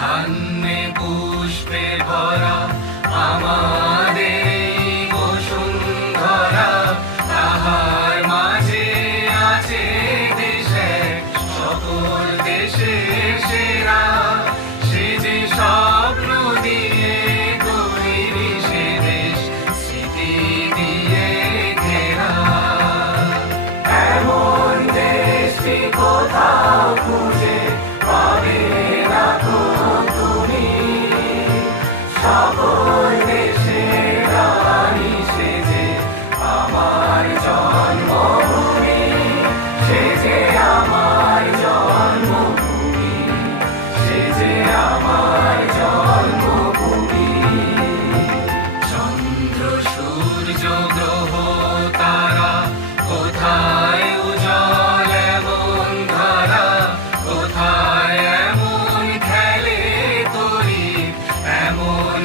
ধান্যে পুষ্পে ভরা আমাদের এই বসুন্ধরা, তাহার মাঝে আছে দেশে সকল দেশের সেরা। সে যে স্বপ্ন দিয়ে তৈরি সে দেশ, স্মৃতি দিয়ে ঘেরা। এমন দেশটি কোথাও খুঁজে পাবে না তো তুমি, সকল দেশের রানী সে যে আমার জন্মভূমি, সে যে আমার জন্মভূমি, সে যে আমার জন্মভূমি। চন্দ্র সূর্য গ্রহ তারা কোথায় উজ্জ্বল এমন ধারা, কোথায় এমন খেলে তরি এমন